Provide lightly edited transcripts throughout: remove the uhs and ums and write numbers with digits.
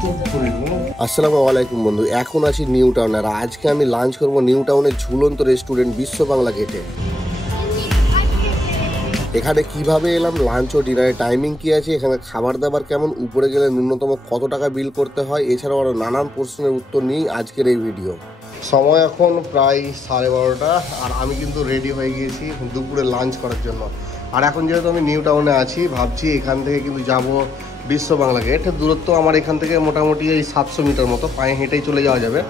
আসসালামু আলাইকুম বন্ধু, এখন আছি নিউ টাউন। আর আজকে আমি লাঞ্চ করব নিউ টাউনের ঝুলন্ত রেস্টুরেন্ট বিশ্ব বাংলা গেটে। এখানে কিভাবে এলাম, লাঞ্চ ও ডিনারের টাইমিং কি আছে, এখানে খাবার দাবার কেমন, উপরে গেলে ন্যূনতম কত টাকা বিল করতে হয়, এছাড়াও আরও নানান প্রশ্নের উত্তর নিই আজকের এই ভিডিও। সময় এখন প্রায় 12:30 আর আমি কিন্তু রেডি হয়ে গিয়েছি দুপুরে লাঞ্চ করার জন্য। আর এখন যেহেতু আমি নিউ টাউনে আছি, ভাবছি এখান থেকে কিন্তু যাব বিশ্ব বাংলা গেট। দূরত্ব আমার এখান থেকে মোটামুটি এই 700 মিটার মতো, পায়ে হেঁটেই চলে যাওয়া যাবে।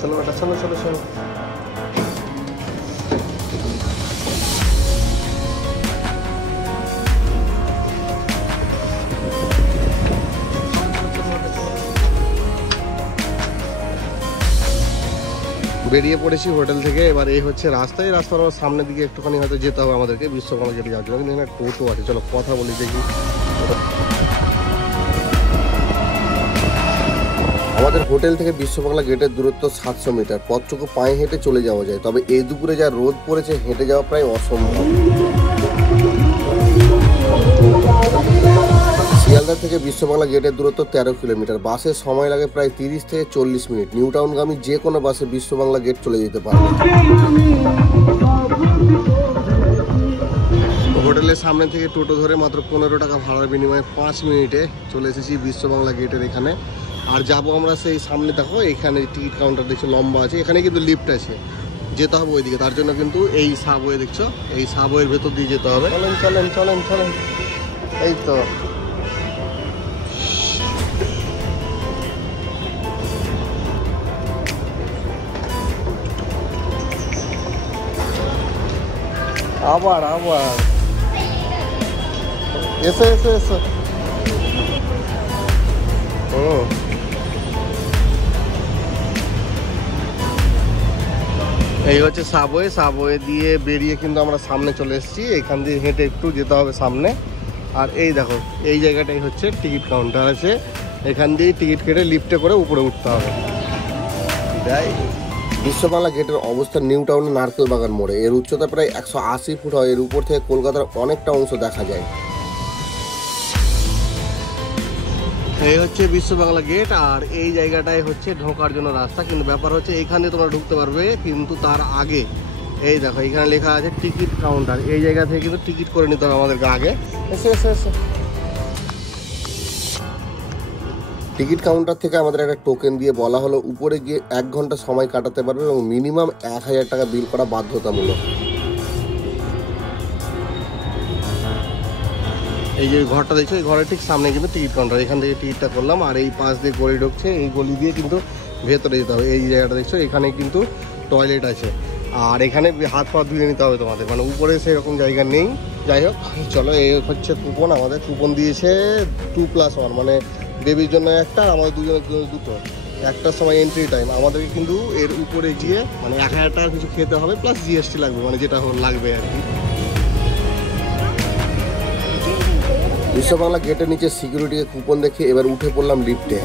চলো বেটা, চলো চলো চলো। বেরিয়ে পড়েছি হোটেল থেকে। এবার এই হচ্ছে রাস্তায়, রাস্তার সামনের দিকে একটুখানি হয়তো যেতে হবে আমাদেরকে বিশ্ব বাংলা গেটে যাওয়ার জন্য। কিন্তু এখানে টোটো আছে, চলো কথা বলি দেখি। আমাদের হোটেল থেকে বিশ্ব বাংলা গেটের দূরত্ব 700 মিটার। পথটুকু পায়ে হেঁটে চলে যাওয়া যায়, তবে এই দুপুরে যা রোদ পড়েছে হেঁটে যাওয়া প্রায় অসম্ভব। শিয়ালদা থেকে বিশ্ব বাংলা গেটের দূরত্ব 13 কিলোমিটার। বাসে সময় লাগে প্রায় 30 থেকে 40 মিনিট। নিউ টাউনগামী যে কোনো বাসে বিশ্ব বাংলা গেট চলে যেতে পারবে। হোটেলের সামনে থেকে টোটো ধরে মাত্র 15 টাকা ভাড়ার বিনিময়ে 5 মিনিটে চলে এসেছি বিশ্ব বাংলা গেটের এখানে। আর যাবো আমরা সেই সামনে, দেখো এখানে টিকিট কাউন্টার দেখছো লম্বা আছে, এখানে কিন্তু লিফট আছে, যেতে হবে ওইদিকে। তার জন্য কিন্তু এই সাবওয়ে দেখছো, এই সাবওয়ের ভেতর দিয়ে যেতে হবে। চলেন চলেন চলেন চলেন, এই তো। আবার আবার এসো এসো এসো। এই হচ্ছে সাবওয়ে। সাবওয়ে দিয়ে বেরিয়ে কিন্তু আমরা সামনে চলে এসেছি। এখান দিয়ে হেঁটে একটু যেতে হবে সামনে। আর এই দেখো এই জায়গাটাই হচ্ছে টিকিট কাউন্টার আছে, এখান দিয়ে টিকিট কেটে লিফটে করে উপরে উঠতে হবে। বিশ্ব বাংলা গেটের অবস্থান নিউ টাউনের নারকেল বাগান মোড়ে। এর উচ্চতা প্রায় 180 ফুট হয়। এর উপর থেকে কলকাতার অনেকটা অংশ দেখা যায়। এই হচ্ছে বিশ্ব বাংলা গেট, আর এই জায়গাটাই হচ্ছে ঢোকার জন্য রাস্তা। কিন্তু ব্যাপার হচ্ছে এখানে তোমরা ঢুকতে পারবে, কিন্তু তার আগে এই দেখো এখানে লেখা আছে টিকিট কাউন্টার। এই জায়গা থেকে কিন্তু টিকিট করে নিতে হবে আমাদেরকে আগে। এসে এসে এসে টিকিট কাউন্টার থেকে আমাদের একটা টোকেন দিয়ে বলা হলো উপরে গিয়ে 1 ঘন্টা সময় কাটাতে পারবে এবং মিনিমাম 1000 টাকা বিল করা বাধ্যতামূলক। এই যে ঘরটা দেখছো, এই ঘরের ঠিক সামনে কিন্তু টিকিট কাউন্টার। এখান থেকে টিকিটটা করলাম, আর এই পাশ দিয়ে গলি ঢুকছে, এই গলি দিয়ে কিন্তু ভেতরে যেতে হবে। এই জায়গাটা দেখছো, এখানে কিন্তু টয়লেট আছে, আর এখানে হাত পা ধুয়ে নিতে হবে তোমাদের, মানে উপরে সেরকম জায়গা নেই। যাই হোক চলো, এই হচ্ছে কুপন। আমাদের কুপন দিয়েছে 2+1, মানে বেবির জন্য একটা, আর আমাদের দুজনের জন্য দুটো। একটার সময় এন্ট্রি টাইম। আমাদেরকে কিন্তু এর উপরে গিয়ে মানে 1000 টাকার কিছু খেতে হবে, প্লাস জিএসটি লাগবে, মানে যেটা লাগবে আর কি। বিশ্ব বাংলা গেটের নিচে সিকিউরিটিকে কুপন দেখে এবার উঠে পড়লাম লিফটে।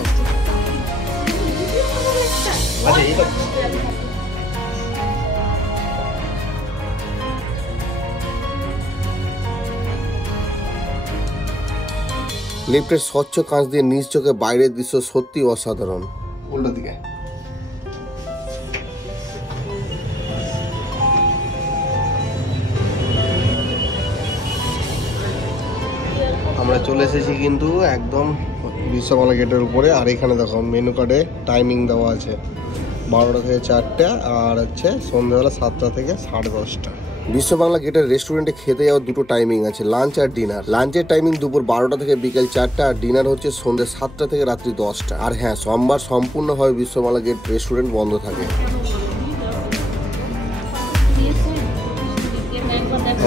লিফটের স্বচ্ছ কাঁচ দিয়ে নিজ চোখে বাইরের দৃশ্য সত্যি অসাধারণ। উল্টো দিকে আমরা চলে এসেছি কিন্তু একদম বিশ্ব বাংলা গেটের উপরে। আর এখানে দেখো মেনু কার্ডে টাইমিং দেওয়া আছে 12টা থেকে 4টা, আর হচ্ছে সন্ধ্যেবেলা 7টা থেকে 10:30। বিশ্ব বাংলা গেটের রেস্টুরেন্টে খেতে যাওয়ার দুটো টাইমিং আছে, লাঞ্চ আর ডিনার। লাঞ্চের টাইমিং দুপুর 12টা থেকে বিকেল 4টা, আর ডিনার হচ্ছে সন্ধ্যে 7টা থেকে রাত্রি 10টা। আর হ্যাঁ, সোমবার সম্পূর্ণভাবে বিশ্ব বাংলা গেট রেস্টুরেন্ট বন্ধ থাকে।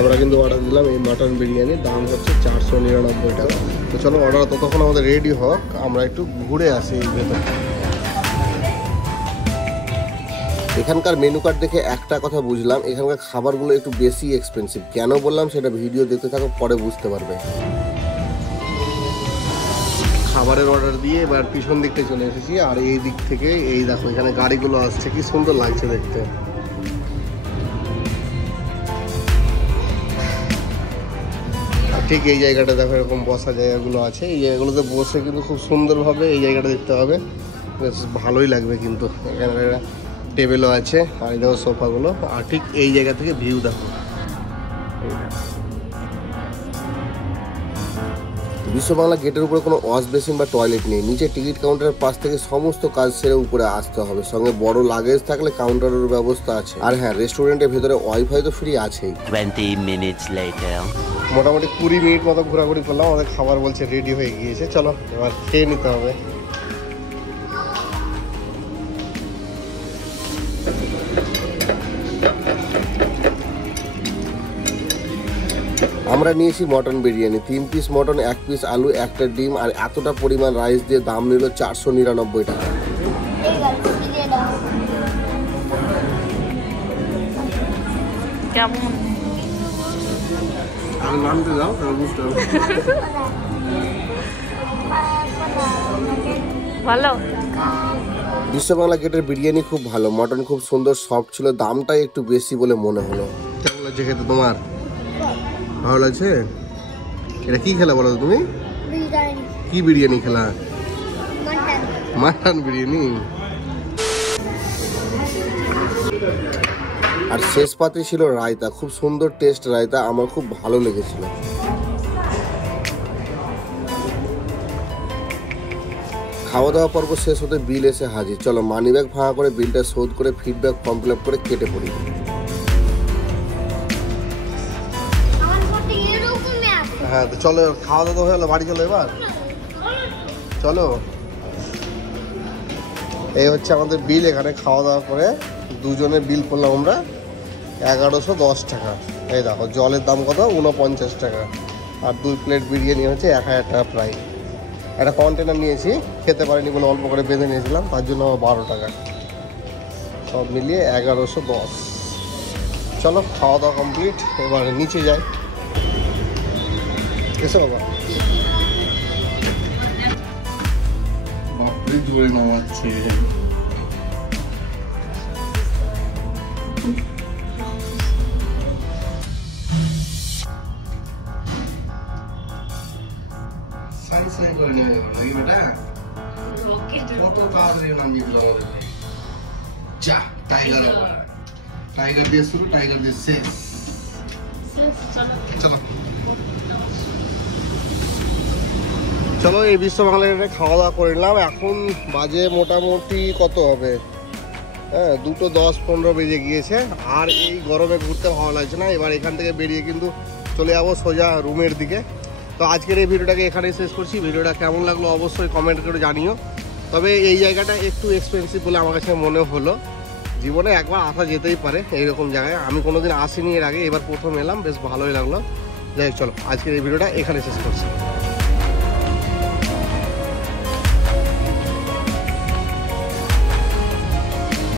আমরা কিন্তু অর্ডার দিলাম এই মাটন বিরিয়ানি, দাম হচ্ছে 499 টাকা। তো চলো অর্ডার ততক্ষণ আমাদের রেডি হোক, আমরা একটু ঘুরে আসি এই ভেতর। এখানকার মেনু কার্ড দেখে একটা কথা বুঝলাম, এখানকার খাবারগুলো একটু বেশি এক্সপেন্সিভ। কেন বললাম সেটা ভিডিও দেখতে থাকো, পরে বুঝতে পারবে। খাবারের অর্ডার দিয়ে এবার পিছন দিকটা চলে এসেছি। আর এই দিক থেকে এই দেখো এখানে গাড়িগুলো আসছে, কি সুন্দর লাগছে দেখতে। ঠিক এই জায়গাটা দেখো এরকম বসা জায়গাগুলো আছে, এই জায়গাগুলোতে বসে কিন্তু খুব সুন্দরভাবে এই জায়গাটা দেখতে হবে, বেশ ভালোই লাগবে কিন্তু। এখানে টেবিলও আছে আর এই দেখো সোফাগুলো, আর ঠিক এই জায়গা থেকে ভিউ দেখো। বিশ্ব বাংলা গেটের উপরে কোনো ওয়াশ বেসিন বা টয়লেট নেই, নিচে টিকিট কাউন্টারের পাশ থেকে সমস্ত কাজ সেরে উপরে আসতে হবে, সঙ্গে বড় লাগেজ থাকলে কাউন্টারের ব্যবস্থা আছে। আর হ্যাঁ, রেস্টুরেন্টের ভেতরে ওয়াইফাই তো ফ্রি আছেই। 20 minutes later. মোটামুটি 20 মিনিট মতো ঘোরাঘুরি করলাম, আমাদের খাবার বলছে রেডি হয়ে গিয়েছে, চলো এবার খেয়ে নিতে হবে। আমরা নিয়েছি mutton biryani, 3 piece mutton, 1 piece আলু, 1টা ডিম আর এতটা পরিমাণ রাইস দিয়ে দাম নিল 499 টাকা। কেমন? ভালো। বিশ্ব বাংলা গেটের বিরিয়ানি খুব ভালো, মটন খুব সুন্দর সফট ছিল, দামটাই একটু বেশি বলে মনে হলো। কেমন লাগছে খেতে তোমার? ভালো লাগছে? এটা কি খেলা বলো তুমি? কি বিরিয়ানি খেলা? মাটন বিরিয়ানি। আর শেষ পাতে ছিল রায়তা, খুব সুন্দর টেস্ট রায়তা, আমার খুব ভালো লেগেছিল। খাওয়া দাওয়া পর্ব শেষ হতে বিল এসে হাজির, চলো মানি ব্যাগ ভাঙা করে বিলটা শোধ করে ফিডব্যাক ফর্ম ফিল আপ করে কেটে পড়ি। হ্যাঁ তো চলো, খাওয়া দাওয়া হয়ে গেলো, বাড়ি চলো এবার, চলো। এই হচ্ছে আমাদের বিল, এখানে খাওয়া দাওয়া করে দুজনের বিল করলাম আমরা 1110 টাকা। এই দেখো জলের দাম কত, 49 টাকা, আর 2 প্লেট বিরিয়ানি হচ্ছে 1000 টাকা প্রায়। একটা কন্টেনার নিয়েছি, খেতে পারিনি বলে অল্প করে বেঁধে নিয়েছিলাম, তার জন্য 12 টাকা, সব মিলিয়ে 1110। চলো খাওয়া দাওয়া কমপ্লিট, এবার নিচে যাই। এসো বাবা, বাপরে জোরে নামাচ্ছে। সাই সাই করে নিয়ে যাবো নাকি বেটা? কত তাড়াতাড়ি নামিয়ে দিল আমাদেরকে। যা টাইগার, টাইগার দিয়ে শুরু, টাইগার দিয়ে শেষ। চলো চলো, এই বিশ্ব বাংলায় খাওয়া দাওয়া করে নিলাম। এখন বাজে মোটামুটি কত হবে, হ্যাঁ 2:10-15 বেজে গিয়েছে। আর এই গরমে ঘুরতে ভালো লাগছে না, এবার এখান থেকে বেরিয়ে কিন্তু চলে যাবো সোজা রুমের দিকে। তো আজকের এই ভিডিওটাকে এখানেই শেষ করছি। ভিডিওটা কেমন লাগলো অবশ্যই কমেন্ট করে জানিও। তবে এই জায়গাটা একটু এক্সপেন্সিভ বলে আমার কাছে মনে হলো, জীবনে একবার আসা যেতেই পারে এইরকম জায়গায়, আমি কোনোদিন আসিনি এর আগে, এবার প্রথম এলাম, বেশ ভালোই লাগলো। যাই হোক চলো, আজকের এই ভিডিওটা এখানে শেষ করছি।